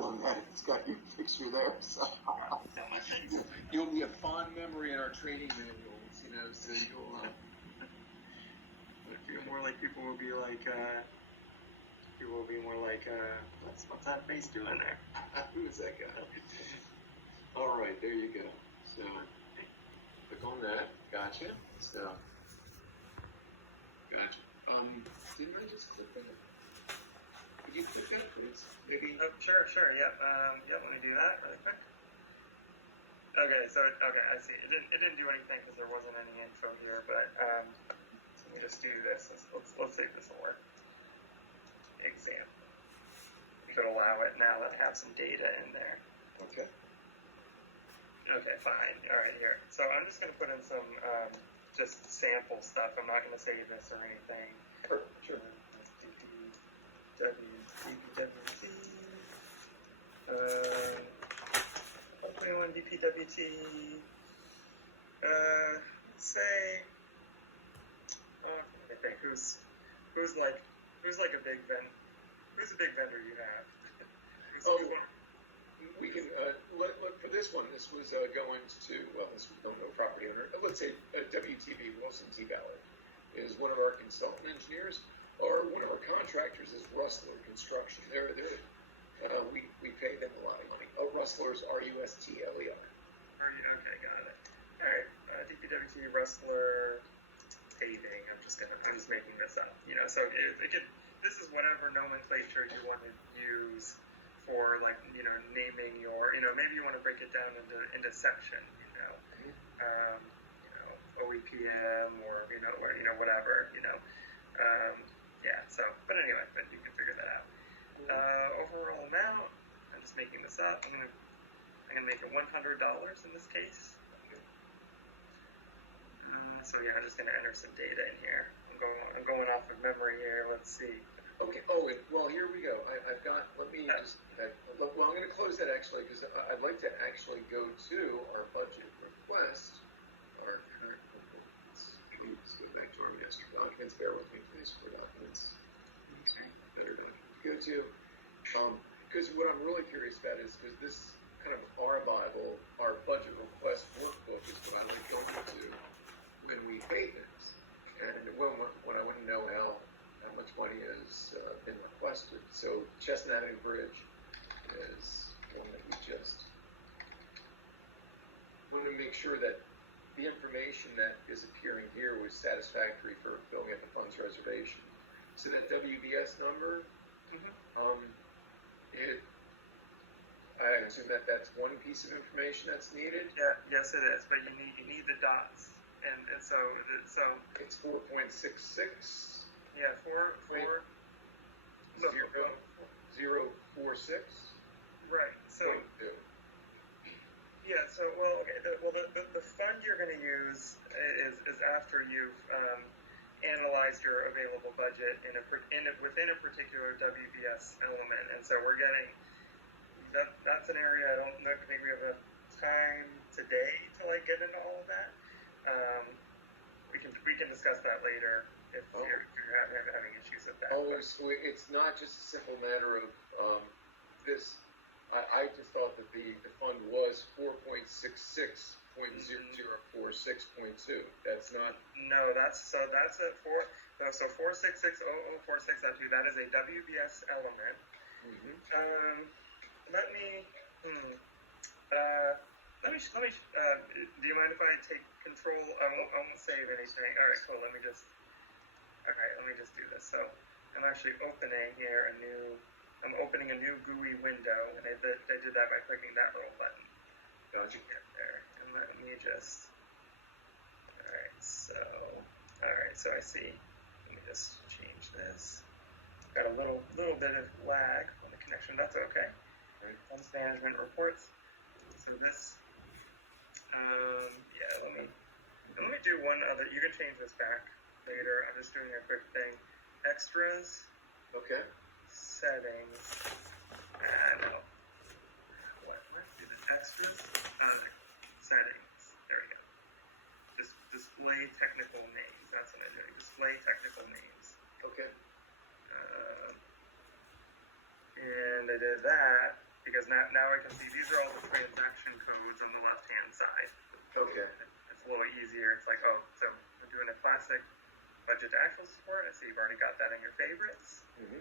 know him, that he's got your picture there. So you'll be a fond memory in our training manuals, you know. So you'll feel more like people will be more like, what's that face doing there? Who's that guy? All right, there you go. So click on that. Gotcha. So gotcha. Didn't I just click that? Did you click that? Maybe. Oh, sure. Yep. Let me do that really quick. Okay, so I see. It didn't do anything because there wasn't any info here, but let me just do this. Let's see if this will work. Example. You could allow it now that I have some data in there. Okay. Okay, fine. All right, here. So I'm just going to put in some just sample stuff. I'm not going to save this or anything. Sure. DPWT. 21 DPWT. Say. I think who's like a big vendor? Who's a big vendor you have? We can look for this one. This was going to this was going to a property owner. Let's say WTB Wilson T. Ballard is one of our consultant engineers, or one of our contractors is Rustler Construction. We pay them a lot of money. Rustlers, Rustler. Okay, got it. All right, DPWT Rustler paving. I'm just making this up. You know, so this is whatever nomenclature you want to use for, like, you know, naming your, you know, maybe you want to break it down into section, you know, OEPM or whatever, so, but anyway, but you can figure that out. Overall amount, I'm just making this up. I'm gonna make it $100 in this case. So yeah, I'm just gonna enter some data in here. I'm going off of memory here. Let's see. Okay. Well, here we go. I've got. Let me just. Well, I'm going to close that actually because I'd like to actually go to our budget request. Our current. Let's go back to our master documents. Bear with me, please, for documents. Okay. Better documents to go to. Because what I'm really curious about is because this kind of our Bible, our budget request workbook is what I like going to when we pay things, and when I want to know how much money has been requested. So Chestnut Avenue Bridge is one that we just want to make sure that the information that is appearing here was satisfactory for filling out the funds reservation. So that WBS number, I assume that's one piece of information that's needed. Yeah, yes it is, but you need the dots, and so it's 4.66. Yeah, 0.46. Right. So. Yeah. So okay. The fund you're going to use is after you've analyzed your available budget within a particular WBS element, and so we're getting that's an area I don't think we have enough time today to like get into all of that. We can discuss that later. If you're having issues with that. So it's not just a simple matter of this. I just thought that the fund was 4.66.0046.2. That's not. No, that's at 4. So 466.0046.2. That is a WBS element. Let me. Do you mind if I take control? I won't save anything. All right, cool. Let me just do this. So I'm actually opening here I'm opening a new GUI window, and I did that by clicking that little button. Gotcha. Get there, and let me just. All right, so I see. Let me just change this. Got a little bit of lag on the connection. That's okay. Funds management reports. So this. Let me do one other. You can change this back later. I'm just doing a quick thing. Extras. Okay. Settings. No. What is it? Extras? Settings. There we go. Display technical names. That's what I'm doing. Display technical names. Okay. And I did that because now I can see these are all the transaction codes on the left-hand side. Okay. It's a little easier. It's like, oh, so we're doing a classic budget to actual support. I see you've already got that in your favorites. Mm-hmm.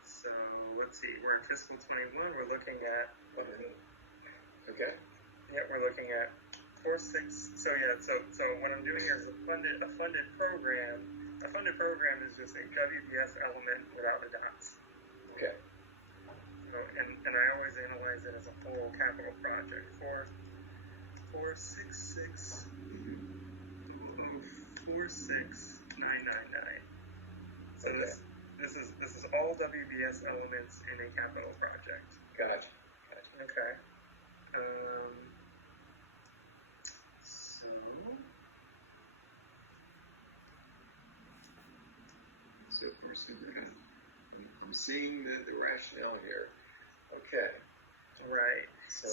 So let's see, we're in fiscal 21. We're looking at, Okay. yeah, we're looking at 4.6. So yeah, so what I'm doing here is a funded program. A funded program is just a WBS element without the dots. Okay. So, and I always analyze it as a whole capital project. 466 46999. So Okay. this is all WBS elements in a capital project. Gotcha. Okay. So first I'm seeing the rationale here. Okay. Right. So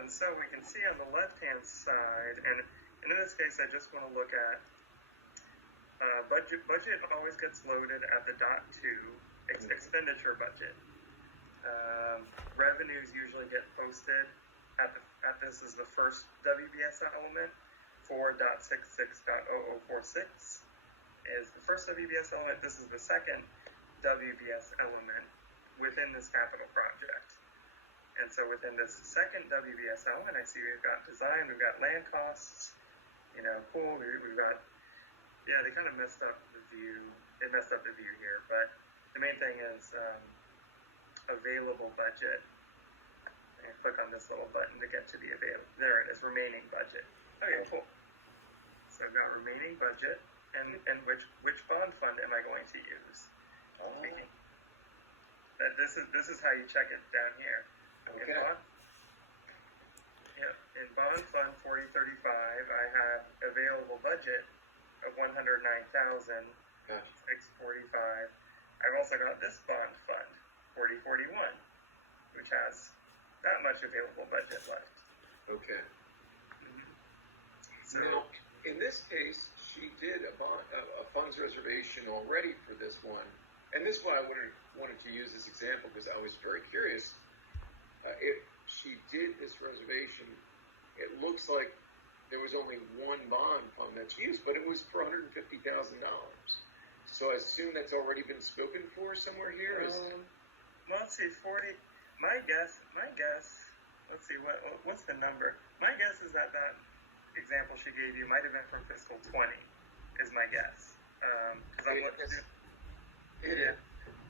And so we can see on the left-hand side, and in this case, I just want to look at budget. Budget always gets loaded at the dot two expenditure budget. Revenues usually get posted at this is the first WBS element. 4.66.0046 is the first WBS element. This is the second WBS element within this capital project. And so within this second WBS element, I see we've got design, we've got land costs, pool, we've got, they kind of messed up the view. They messed up the view here, but the main thing is available budget. And click on this little button to get to the there it is, remaining budget. Okay, cool. So I've got remaining budget, and which bond fund am I going to use? Oh. This is how you check it down here. Okay. In bond fund 4035, I have available budget of 109,645. I've also got this bond fund 4041, which has that much available budget left. Okay. So, now, in this case, she did a funds reservation already for this one, and this one I wanted to use this example because I was very curious. If she did this reservation, it looks like there was only one bond fund that's used, but it was for $150,000. So I assume that's already been spoken for somewhere here. Well, let's see, 40. My guess. Let's see, what's the number? My guess is that example she gave you might have been from fiscal 20, is my guess. Because I'm looking at it.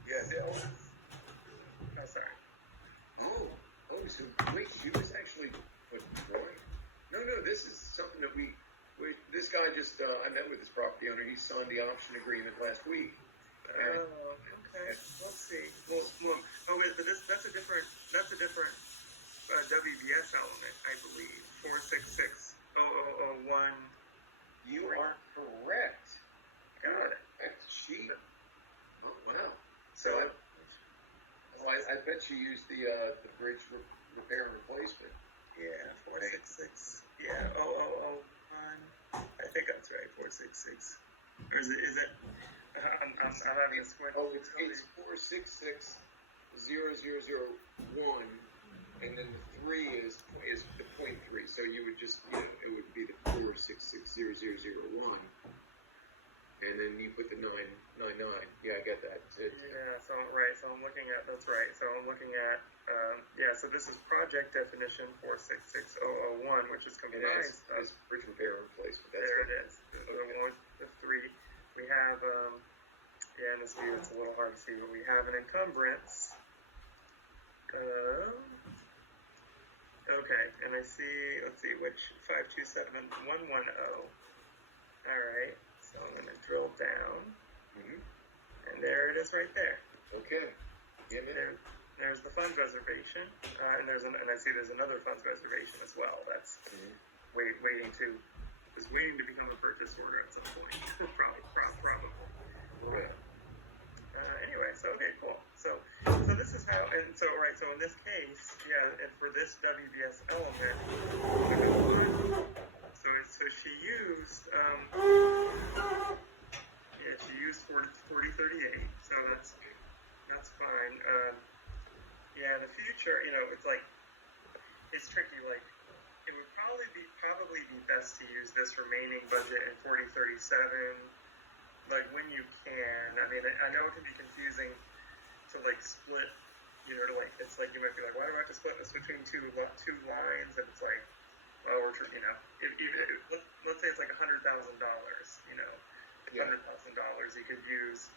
Yes. Oh, sorry. Oh, so wait, she was actually drawing. No, this is something that this guy just, I met with this property owner. He signed the option agreement last week. Okay. Let's see. Well, but that's a different WBS element, I believe. 4660001. You are correct. Got it. She. Oh, wow. So I bet she used the bridge repair and replacement. Yeah, 466. Yeah, 0001. I think that's right. 466. Or is it? I'm having a squint. Oh, it's 4660001, and then the 3 is the 0.3. So you would just it would be the 4660001, and then you put the 999. Yeah, I get that. Yeah. So I'm looking at that's right. So I'm looking at So this is project definition 4660001, which is comprised of bridge repair and replacement. There it is. The 3. We have, in this view it's a little hard to see, but we have an encumbrance. Okay, and I see, let's see, which 527110. Alright, so I'm going to drill down. And there it is right there. Okay. There's the funds reservation, and I see there's another funds reservation as well. That's waiting to become a purchase order at some point. Probably. Right. Anyway, so okay, cool. So this is how, and so so in this case, and for this WBS element, so she used 4038. So that's fine. Yeah, the future, it's like, it's tricky. Like, it would probably be best to use this remaining budget in 4037, like when you can. I mean, I know it can be confusing to like split, to like, it's like you might be like, why do I have to split this between two lines? And it's like, well, let's say it's like $100,000, Yeah. $100,000, you could use,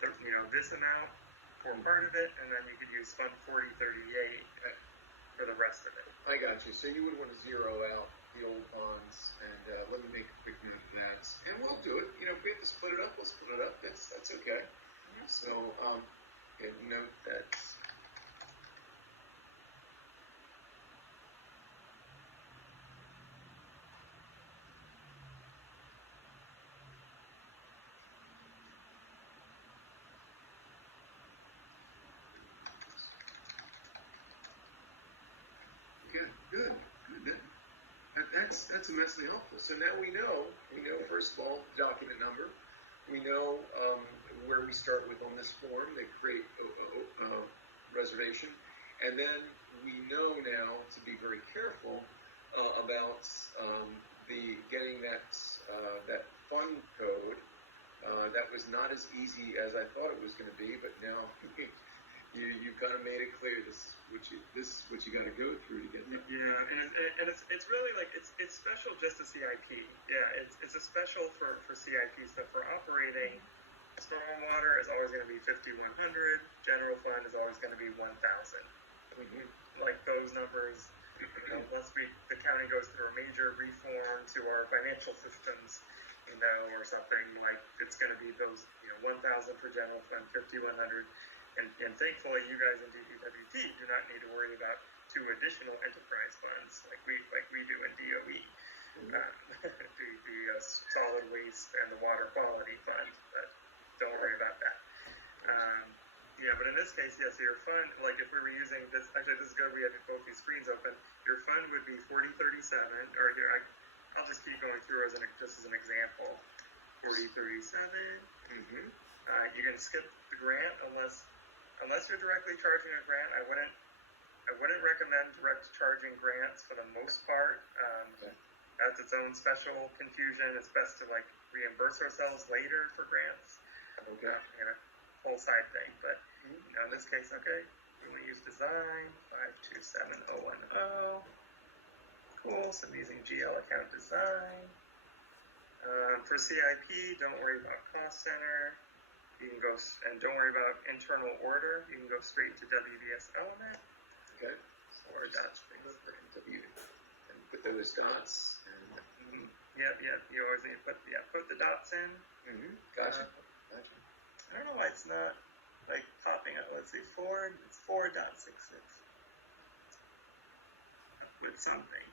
this amount for part of it, and then you could use Fund 4038 for the rest of it. I got you. So you would want to zero out the old bonds, and let me make a quick note of that. And we'll do it. If we have to split it up, we'll split it up. That's okay. So note that. Good. That's immensely helpful. So now we know first of all document number. We know where we start with on this form. They create a reservation, and then we know now to be very careful about the getting that fund code. That was not as easy as I thought it was going to be, but now you kind of made it clear. This is what you got to go through to get that. Yeah, and it's really like it's special just to CIP. Yeah, it's a special for CIP stuff. For operating, stormwater is always going to be 5,100. General fund is always going to be 1,000. Mm-hmm. Like those numbers, once the county goes through a major reform to our financial systems, or something, like it's going to be those 1,000 for general fund, 5,100. And thankfully, you guys in DPWT do not need to worry about 2 additional enterprise funds like we do in DOE. The solid waste and the water quality fund. But don't worry about that. But in this case, yes, your fund, like if we were using this, actually this is good, we have both these screens open. Your fund would be 4037, or here, I'll just keep going through just as an example. 4037. Mm-hmm. You can skip the grant unless you're directly charging a grant. I wouldn't recommend direct charging grants for the most part. That's its own special confusion. It's best to like reimburse ourselves later for grants. Okay. Whole side thing. But in this case, okay, we want to use design 527010. Cool. So I'm using GL account design. For CIP, don't worry about cost center. You can go, and don't worry about internal order. You can go straight to WBS element. Okay. Or dots. And put those dots. And Yep. You always need to put the dots in. Mm-hmm. Gotcha. I don't know why it's not like popping up. Let's see, it's 4.66 with something.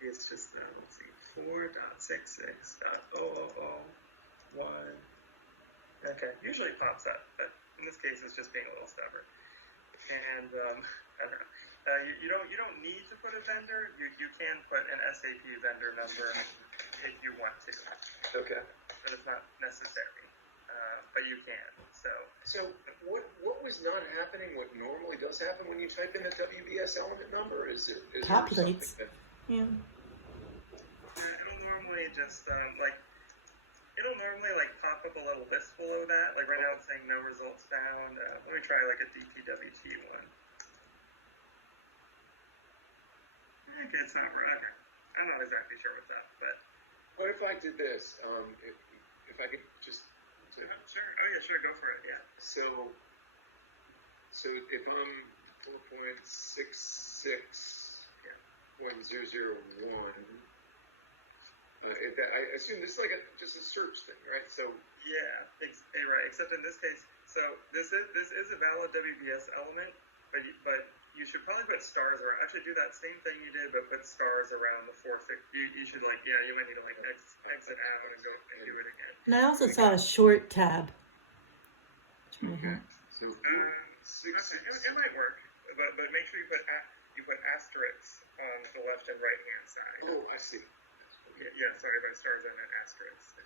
It's just let's see, 4.66.000.1. Okay, usually it pops up, but in this case, it's just being a little stubborn. And I don't know. You don't need to put a vendor. You can put an SAP vendor number if you want to. Okay. But it's not necessary. But you can. So what was not happening? What normally does happen when you type in the WBS element number is Populates. Yeah. It'll normally just it'll normally pop up a little list below that. Like right now it's saying no results found. Let me try like a DPWT one. Okay, it's not right. Okay. I'm not exactly sure what's up, but what if I did this? If I could just. Sure. Oh yeah, sure. Go for it. Yeah. So if I'm 4.66.001, I assume this is like just a search thing, right? So yeah, right. Except in this case, so this is a valid WBS element, but you should probably put stars around. Actually, do that same thing you did, but put stars around the 450. You should you might need to exit out and go and do it again. And I also saw a short tab. Okay. So it might work, but make sure you put asterisks on the left and right hand side. Oh, I see. Yeah. Sorry, by stars and an asterisk.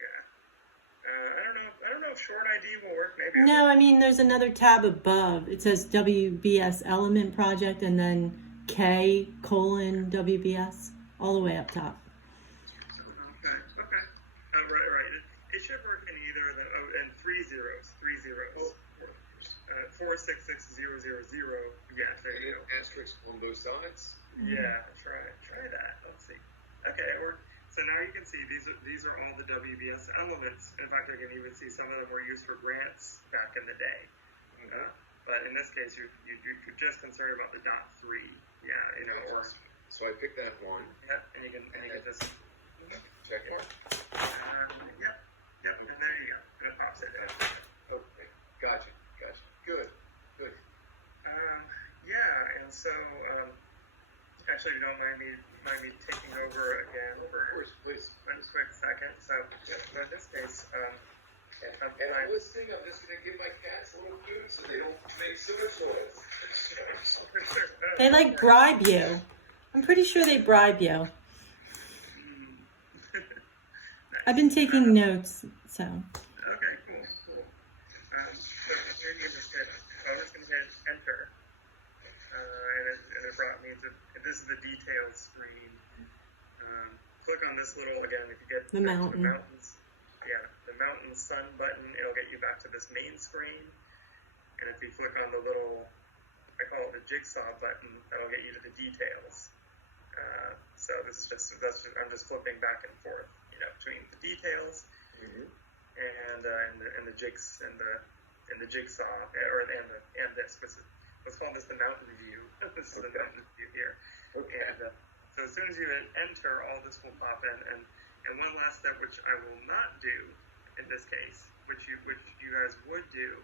Yeah. I don't know if short ID will work. Maybe. No, I mean, there's another tab above. It says WBS element project and then K : WBS all the way up top. Okay. Right. It should work in either of the and three zeros. 466000. Yeah, there you go. Asterisk on both sides. Yeah, try that. Let's see. Okay, so now you can see these are all the WBS elements. In fact, you can even see some of them were used for grants back in the day. But in this case, you're just concerned about the .3. Yeah, or so I picked that one. Yeah, and you get this. Check mark. Yep, and there you go. And it pops it. Okay, gotcha. Good. Yeah, and so actually, if you don't mind me taking over again for please. Just a quick second. So in this case, and I'm listening. I'm just going to give my cats a little food so they don't make soda soils. They like bribe you. I'm pretty sure they bribe you. I've been taking notes, so. Okay, cool. So here you just hit. I'm just going to hit enter, and it brought me to. This is the details screen. Click on this little again. If you get the mountain. The mountain sun button, it'll get you back to this main screen. And if you click on the little, I call it the jigsaw button, that'll get you to the details. So this is I'm just flipping back and forth, between the details and the jigs and the jigsaw and this. Let's call this the mountain view. This is the mountain view here. Okay. And so as soon as you hit enter, all this will pop in. And one last step, which I will not do in this case, which you guys would do,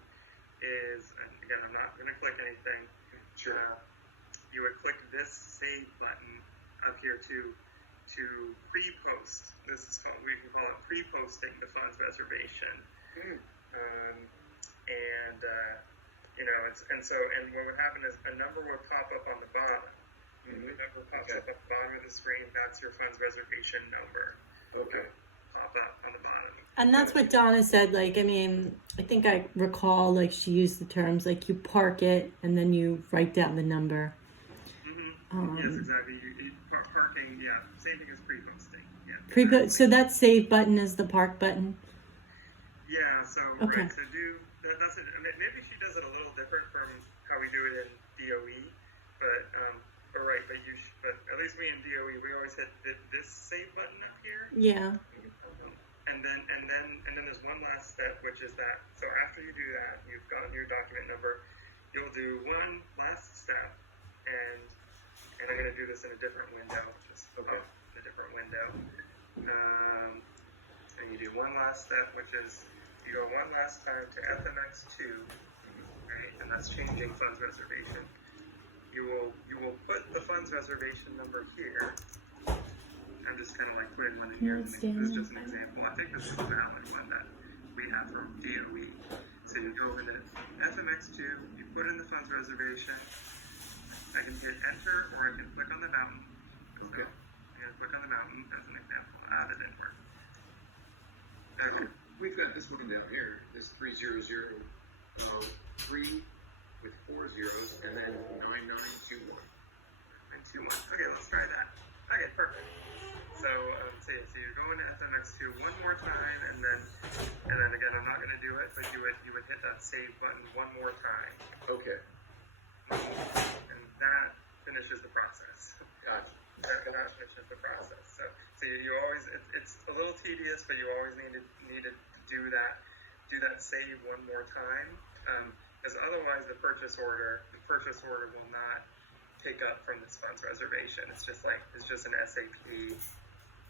is, and again, I'm not going to click anything. Sure. You would click this save button up here to pre-post. This is we can call it pre-posting the funds reservation. And what would happen is a number would pop up on the bottom. The number pops up at the bottom of the screen. That's your funds reservation number. Okay. Pop up on the bottom. And that's what Donna said. Like, I mean, I think I recall, like, she used the terms, like, you park it and then you write down the number. Yes, exactly. Parking, yeah. Same thing as pre-posting. Yeah. So that save button is the park button? Yeah, so, okay. Right, so that's it. Maybe she does it a little different from how we do it in DOE, but at least we in DOE, we always hit this save button up here. Yeah. And then there's one last step, which is that, so after you do that, you've gotten your document number, you'll do one last step, and I'm going to do this in a different window, just in a different window. And you do one last step, which is you go one last time to FMX2, right? And that's changing funds reservation. You will put the funds reservation number here. I'm just kind of like putting one in here. This is just an example. I think this is a valid one that we have from DOE. So you go into FMX2, you put in the funds reservation. I can hit enter, or I can click on the mountain. Okay. I'm going to click on the mountain as an example. That didn't work. Okay. We've got this one down here. This 3003 with 4 zeros, and then 9921. 921. Okay, let's try that. Okay, perfect. So you're going to FMX2 one more time, and then again, I'm not going to do it, but you would hit that save button one more time. Okay. And that finishes the process. Gotcha. That finishes the process. So you always it's a little tedious, but you always need to do that save one more time, because otherwise the purchase order will not pick up from this funds reservation. It's just an SAP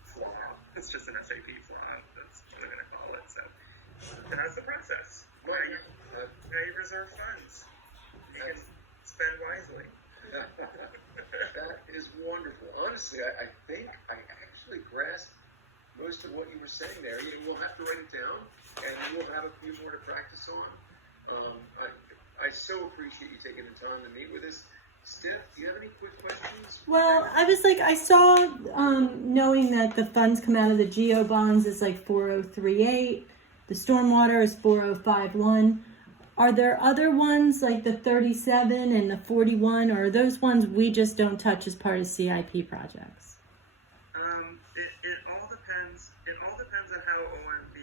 flaw. It's just an SAP flaw. That's what I'm going to call it. So, and that's the process. Now you reserve funds. You can spend wisely. That is wonderful. Honestly, I think I actually grasped most of what you were saying there. We'll have to write it down, and we'll have a few more to practice on. I so appreciate you taking the time to meet with us. Steph, do you have any quick questions? Well, I was like, I saw, knowing that the funds come out of the GEO bonds is like 4038, The stormwater is 4051. Are there other ones like the 37 and the 41, or are those ones we just don't touch as part of CIP projects? It all depends. It all depends on how OMB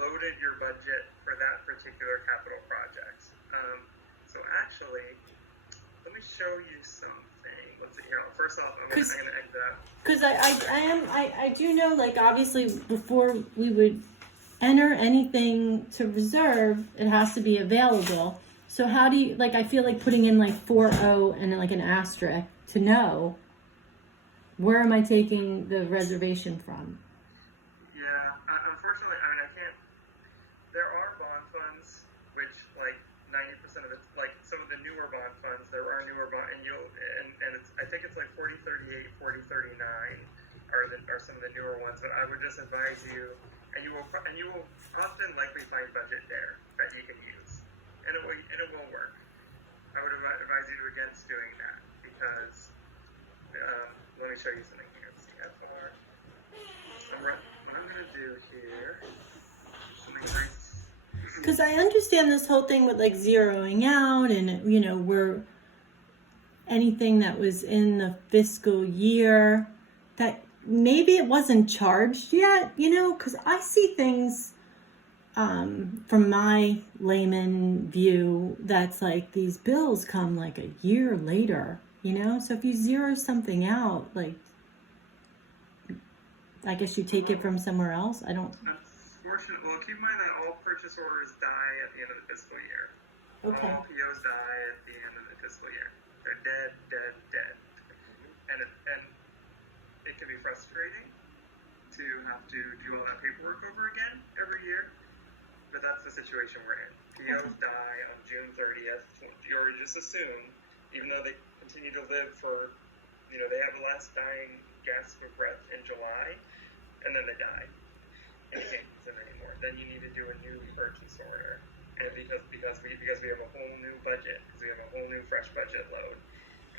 loaded your budget for that particular capital project. So actually, let me show you something. Let's see here. First off, I'm gonna exit out. Because I do know, like, obviously before we would enter anything to reserve, it has to be available. So how do you, like, I feel like putting in like 40 and like an asterisk to know where am I taking the reservation from? Yeah, unfortunately, I mean, I can't. There are bond funds, which like 90% of it, like some of the newer bond funds, there are newer bond, and it's, I think it's like 4038, 4039 are some of the newer ones. But I would just advise you, and you will often likely find budget there that you can use, and it will work. I would advise you against doing that because. Let me show you something here. CFR. What I'm going to do here, something nice. Because I understand this whole thing with like zeroing out and, you know, where anything that was in the fiscal year that maybe it wasn't charged yet, you know, because I see things from my layman view that's like these bills come like a year later. You know, so if you zero something out, like, I guess you take it from somewhere else. I don't. Unfortunately, well, keep in mind that all purchase orders die at the end of the fiscal year. Okay. All POs die at the end of the fiscal year. They're dead. And it can be frustrating to have to do all that paperwork over again every year. But that's the situation we're in. POs die on June 30th. Or just assume, even though they continue to live for, you know, they have the last dying gasp of breath in July, and then they die, and you can't use them anymore. Then you need to do a new purchase order, and because we have a whole new budget, because we have a whole new fresh budget load,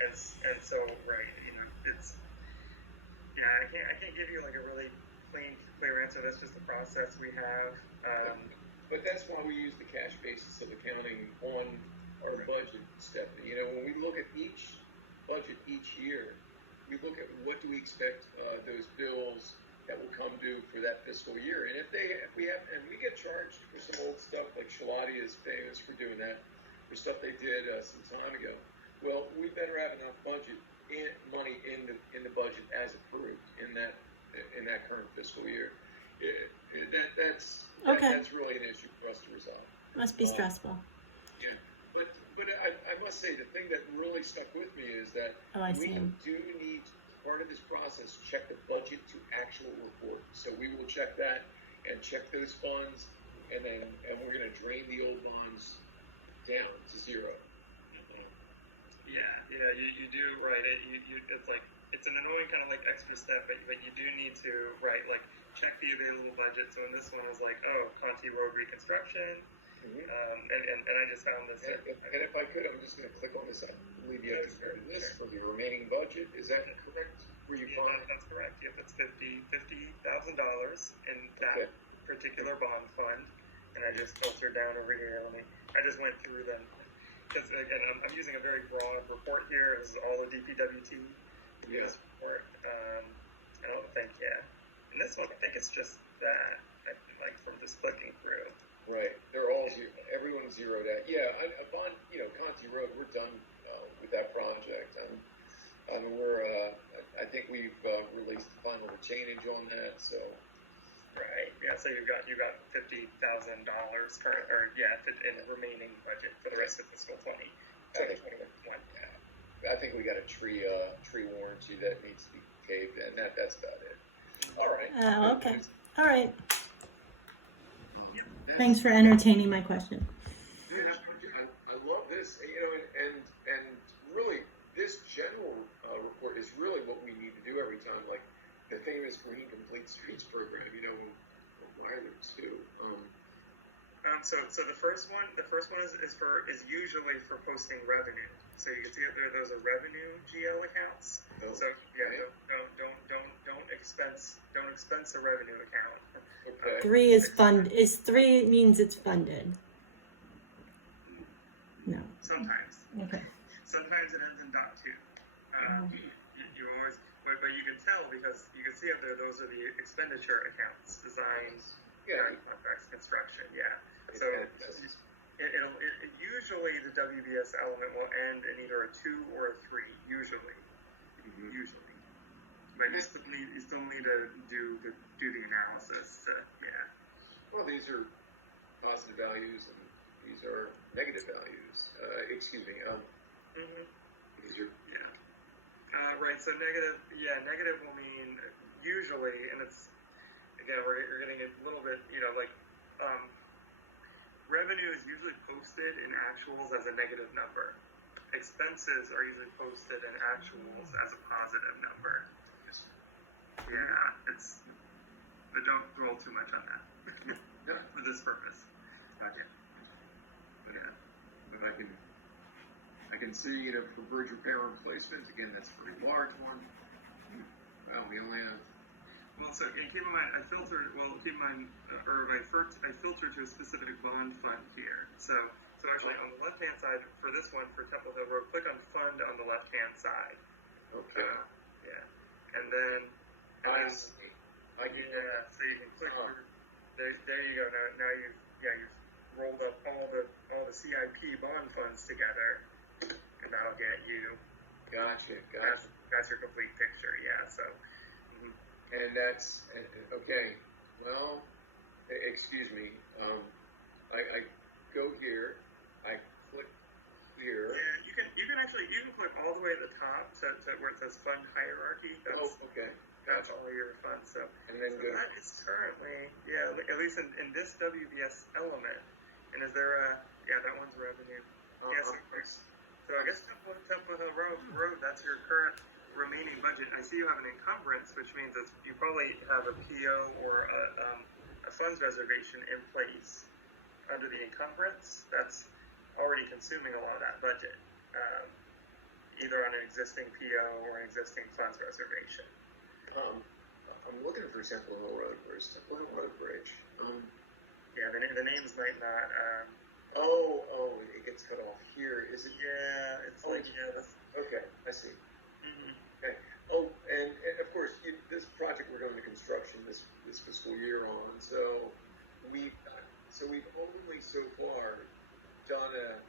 and so right, you know, it's I can't give you like a really clear answer. That's just the process we have. But that's why we use the cash basis of accounting on our budget, Stephanie. You know, when we look at each budget each year, we look at what do we expect those bills that will come due for that fiscal year. And if we get charged for some old stuff, like Shalati is famous for doing that, for stuff they did some time ago. Well, we better have enough money in the budget as approved in that current fiscal year. That's really an issue for us to resolve. Must be stressful. Yeah. But I must say, the thing that really stuck with me is that we do need, part of this process, check the budget to actual report. So we will check that and check those funds, and we're going to drain the old bonds down to zero. Yeah, you do, right. It's like, it's an annoying kind of like extra step, but you do need to, right, like check the available budget. So in this one, it was like, Conti Road reconstruction. And I just found this. And if I could, I'm just going to click on this. I believe you have to compare this for the remaining budget. Is that correct? That's correct. Yep, it's $50,000 in that particular bond fund. And I just filtered down over here. I just went through them because again, I'm using a very broad report here. This is all the DPWT report. I don't think in this one I think it's just that. Like from just clicking through. Right, they're all everyone's zeroed out. Yeah, Conti Road, we're done with that project. I think we've released the final retainage on that. So, right, yeah. So you got $50,000 current, in the remaining budget for the rest of fiscal 2021. I think we got a tree warranty that needs to be paved, and that's about it. All right. Okay. All right. Thanks for entertaining my question. Dude, I love this, and really, this general report is really what we need to do every time, like the famous Green Complete Streets program, from Wilder too. So the first one is usually for posting revenue. So you can see that there's a revenue GL accounts. Oh, so don't expense the revenue account. Okay. 3 is fund. Is 3 means it's funded? No. Sometimes. Okay. Sometimes it ends in .2. You always, but you can tell because you can see up there. Those are the expenditure accounts: design, contracts, construction. Yeah. So usually the WBS element will end in either a 2 or a 3. Usually. But you still need to do the analysis. Yeah. Well, these are positive values and these are negative values. Excuse me. These are Right. So negative. Yeah, negative will mean usually, and it's again we're getting a little bit. Revenue is usually posted in actuals as a negative number. Expenses are usually posted in actuals as a positive number. Yeah, but don't roll too much on that for this purpose. Okay. Yeah, but I can see, for bridge repair replacements, again, that's a pretty large one. Well, we only have. Well, so keep in mind, I filter to a specific bond fund here. So actually, on the left-hand side, for this one, for Temple Hill Road, click on Fund on the left-hand side. Okay. Yeah. And then. I see. So you can click. There you go. Now you've rolled up all the CIP bond funds together, and that'll get you. Gotcha. That's your complete picture. Yeah. So. And that's okay. Well, excuse me. I go here. I click here. Yeah, you can click all the way at the top to where it says fund hierarchy. Okay. That's all your funds. So and then go. That is currently at least in this WBS element. And is there that one's revenue. Yes, of course. So I guess Temple Hill Road, that's your current remaining budget. I see you have an encumbrance, which means that you probably have a PO or a funds reservation in place under the encumbrance. That's already consuming a lot of that budget, either on an existing PO or an existing funds reservation. I'm looking for Temple Hill Road. Where's Temple Hill Road Bridge? Yeah, the names might not. It gets cut off here. Is it? Yeah, it's okay, I see. Mm-hmm. Okay. Oh, and of course, this project we're going to construction this fiscal year on. So we've only so far done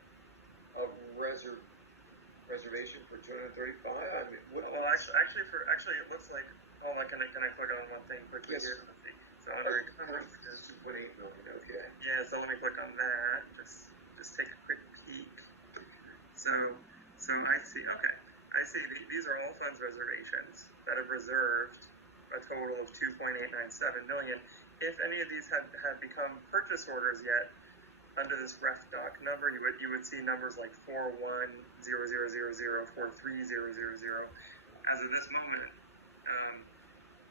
a reservation for 235. I mean, actually, it looks like. Hold on, can I click on one thing quickly here? Let's see. So under encumbrance, 2.8 million. Okay. Yeah, so let me click on that. Just take a quick peek. So I see. Okay, I see. These are all funds reservations that have reserved a total of 2.897 million. If any of these had become purchase orders yet, under this ref doc number, you would see numbers like 410000, 43000. As of this moment.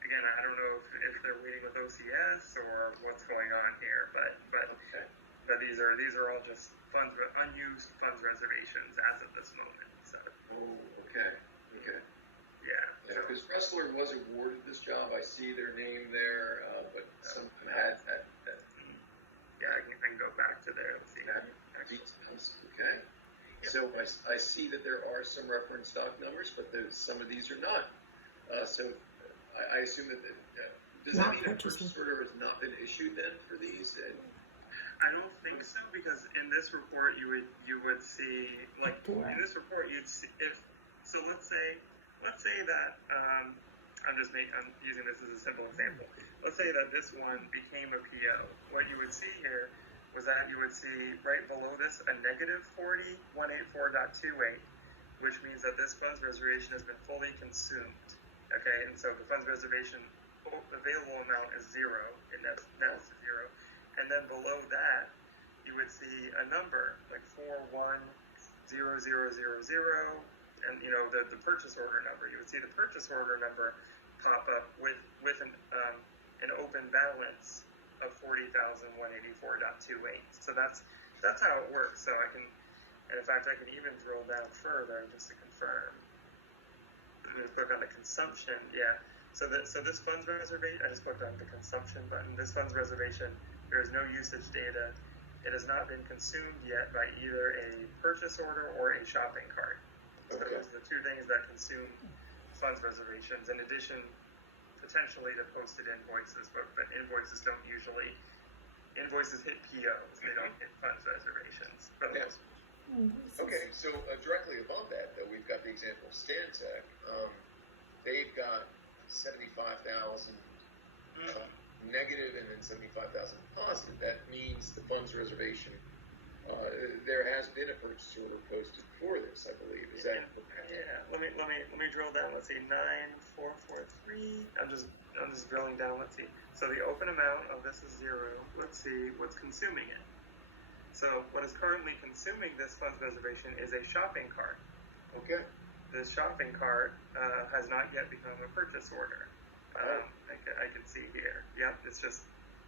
Again, I don't know if they're waiting with OCS or what's going on here, but these are all just unused funds reservations as of this moment. So. Oh, okay. Yeah. Because Ressler was awarded this job. I see their name there, but some had that. Yeah, I can go back to there and see. Details. Okay. Yep. So I see that there are some reference stock numbers, but some of these are not. So I assume that does that mean a purchase order has not been issued then for these? And I don't think so, because in this report you would see in this report you'd see let's say that I'm using this as a simple example. Let's say that this one became a PO. What you would see here was that you would see right below this a negative 40184.28, which means that this funds reservation has been fully consumed. Okay, and so the funds reservation available amount is 0, and that's to 0. And then below that, you would see a number like 410000, and the purchase order number. You would see the purchase order number pop up with an open balance of 40,184.28. So that's how it works. So and in fact, I can even drill down further just to confirm. Just click on the consumption, yeah. So this funds reservation, I just clicked on the consumption button. This funds reservation, there is no usage data. It has not been consumed yet by either a purchase order or a shopping cart. So Okay. those are the two things that consume funds reservations, in addition potentially to posted invoices, but invoices don't usually, invoices hit POs, they don't hit funds reservations. For the Yeah. most part. Okay, so directly above that, though, we've got the example of Stantec. They've got 75,000 negative and then 75,000 positive. That means the funds reservation. There has been a purchase order posted for this, I believe. Is that? Yeah. Let me drill down. Let's see, 9443. I'm just drilling down. Let's see. So the open amount of this is 0. Let's see what's consuming it. So what is currently consuming this funds reservation is a shopping cart. Okay. This shopping cart has not yet become a purchase order. I can see here. Yep, it's just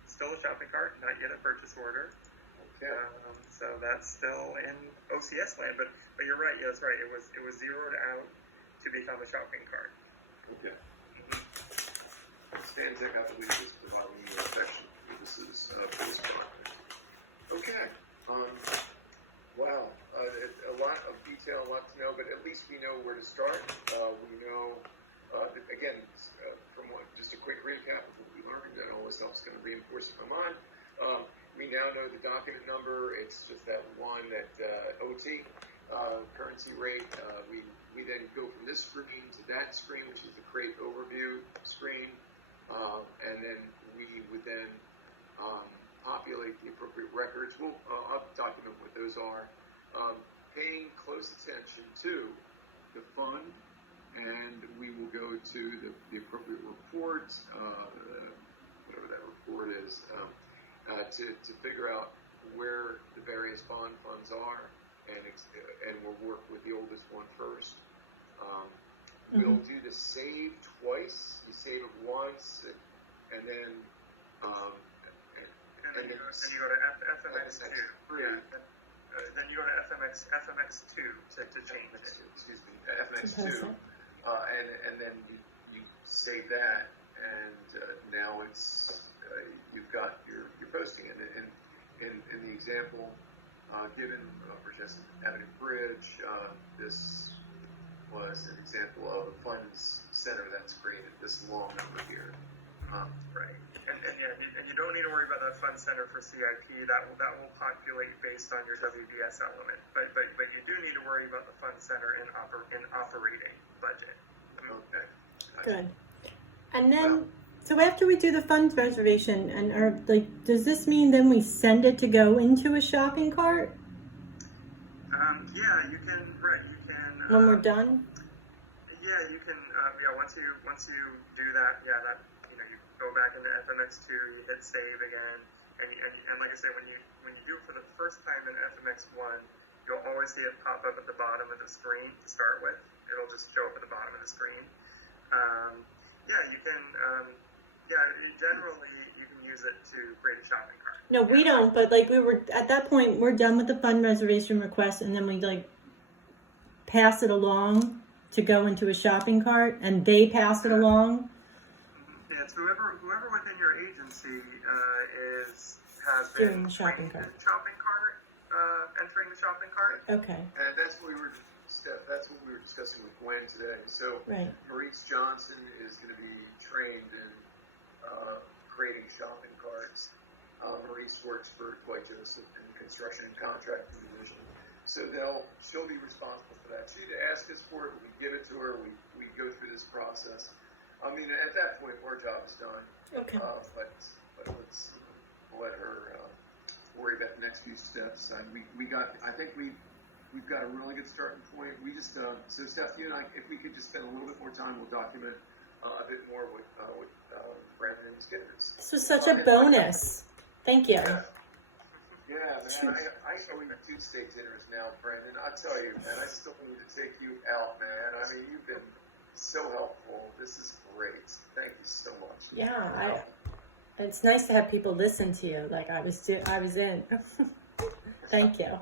still a shopping cart, not yet a purchase order. Okay. So that's still in OCS land, but you're right. Yeah, that's right. It was zeroed out to become a shopping cart. Okay. Stantec, I believe, is providing the section. This is post-product. Okay. Wow. A lot of detail, a lot to know, but at least we know where to start. We know, again, just a quick recap of what we learned, and all this stuff's going to reinforce in my mind. We now know the document number. It's just that one that OT currency rate. We then go from this screen to that screen, which is the create overview screen, and then we would then populate the appropriate records. I'll document what those are. Paying close attention to the fund, and we will go to the appropriate report, whatever that report is. To figure out where the various bond funds are, and we'll work with the oldest one first. We'll do the save twice. You save it once, and then then you go to FMX2. Yeah. Then you go to FMX2 to change it. Excuse me, FMX2, and then you save that, and now it's. You've got your posting in the example given for just Evident Bridge. This was an example of a funds center that's created. This long number here, right? And you don't need to worry about that fund center for CIP. That will populate based on your WBS element. But you do need to worry about the fund center in operating budget. Okay. Good. And then. So after we do the funds reservation, does this mean then we send it to go into a shopping cart? Yeah, you can. Right, you can. When we're done. Yeah, you can. Once you do that, yeah, that you go back into FMX2, you hit save again, and like I said, when you do it for the first time in FMX1, you'll always see it pop up at the bottom of the screen to start with. It'll just show up at the bottom of the screen. Yeah, you can. Yeah, generally you can use it to create a shopping cart. No, we don't. But we were at that point, we're done with the fund reservation request, and then we pass it along to go into a shopping cart, and they pass it along. Yeah, it's whoever within your agency has doing been the shopping trained cart. in shopping cart, entering the shopping cart. Okay. And that's what we were discussing with Gwen today. So Right. Maurice Johnson is going to be trained in creating shopping carts. Maurice works for Dwight Joseph in the construction and contracting division. So she'll be responsible for that. She'd ask us for it, we give it to her, we go through this process. I mean, at that point, our job is done. Okay. But let's let her worry about the next few steps. And we've got a really good starting point. We just, so Steph, you and I, if we could just spend a little bit more time, we'll document a bit more what Brandon's given us. This was such a bonus. Thank you. Yeah, man. I owe you 2 steak dinners now, Brandon. I tell you, man, I still need to take you out, man. I mean, you've been so helpful. This is great. Thank you so much. Yeah, it's nice to have people listen to you. Like I was in. Thank you.